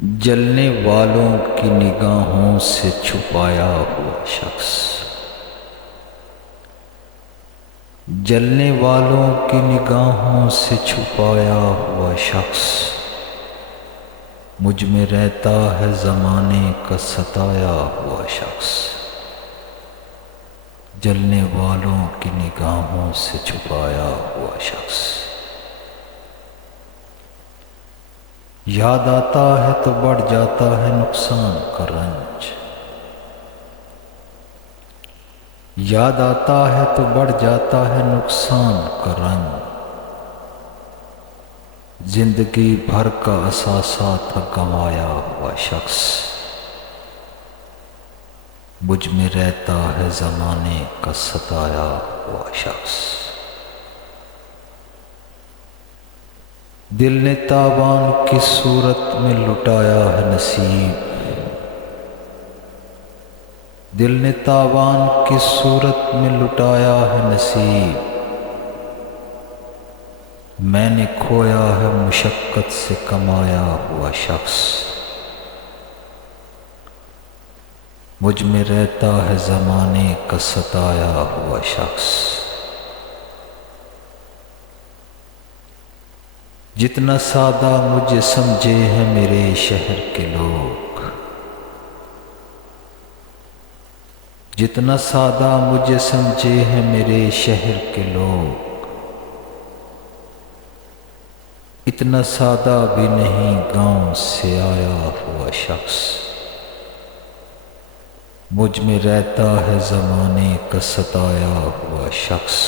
جلنے والوں کی نگاہوں سے چھپایا ہوا شخص، جلنے والوں کی نگاہوں سے چھپایا ہوا شخص، مجھ میں رہتا ہے زمانے کا ستایا ہوا شخص، جلنے والوں کی نگاہوں سے چھپایا ہوا شخص۔ یاد آتا ہے تو بڑھ جاتا ہے نقصان کا رنج، یاد آتا ہے تو بڑھ جاتا ہے نقصان کا رنج، زندگی بھر کا اثاثہ تھا گنوایا ہوا شخص، مجھ میں رہتا ہے زمانے کا ستایا ہوا شخص۔ دل نے تاوان کی صورت میں لٹایا ہے نصیب، دل نے تاوان کی صورت میں لٹایا ہے نصیب، میں نے کھویا ہے مشقت سے کمایا ہوا شخص، مجھ میں رہتا ہے زمانے کا ستایا ہوا شخص۔ جتنا سادہ مجھے سمجھے ہیں میرے شہر کے لوگ، جتنا سادہ مجھے سمجھے ہیں میرے شہر کے لوگ، اتنا سادہ بھی نہیں گاؤں سے آیا ہوا شخص، مجھ میں رہتا ہے زمانے کا ستایا ہوا شخص۔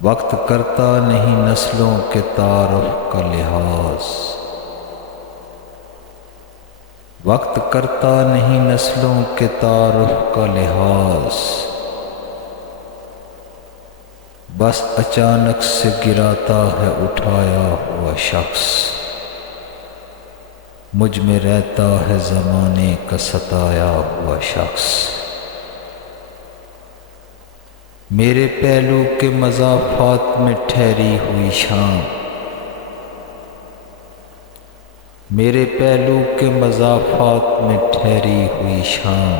وقت کرتا نہیں نسلوں کے تعارف کا لحاظ، وقت کرتا نہیں نسلوں کے تعارف کا لحاظ، بس اچانک سے گراتا ہے اٹھایا ہوا شخص، مجھ میں رہتا ہے زمانے کا ستایا ہوا شخص۔ میرے پہلو کے مضافات میں ٹھہری ہوئی شام، میرے پہلو کے مضافات میں ٹھہری ہوئی شام،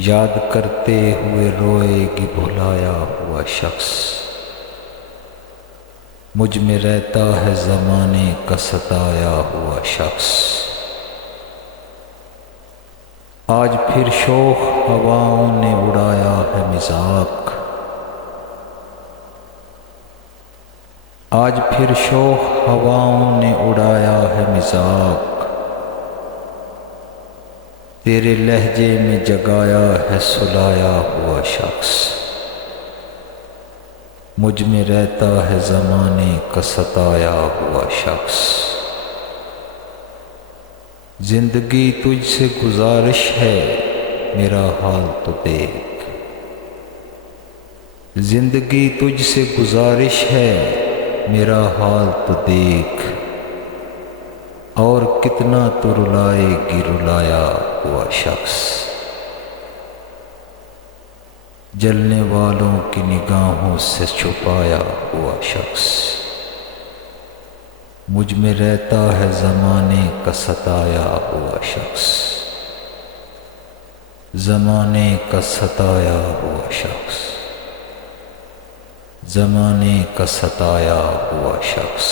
یاد کرتے ہوئے روئے گی بھلایا ہوا شخص، مجھ میں رہتا ہے زمانے کا ستایا ہوا شخص۔ آج پھر شوخ ہواؤں نے اڑایا ہے مذاق، آج پھر شوخ ہواؤں نے اڑایا ہے مذاق، تیرے لہجے میں جگایا ہے سلایا ہوا شخص، مجھ میں رہتا ہے زمانے کا ستایا ہوا شخص۔ زندگی تجھ سے گزارش ہے میرا حال تو دیکھ، زندگی تجھ سے گزارش ہے میرا حال تو دیکھ، اور کتنا تو رلائے گی رلایا ہوا شخص، جلنے والوں کی نگاہوں سے چھپایا ہوا شخص، مجھ میں رہتا ہے زمانے کا ستایا ہوا شخص، زمانے کا ستایا ہوا شخص، زمانے کا ستایا ہوا شخص۔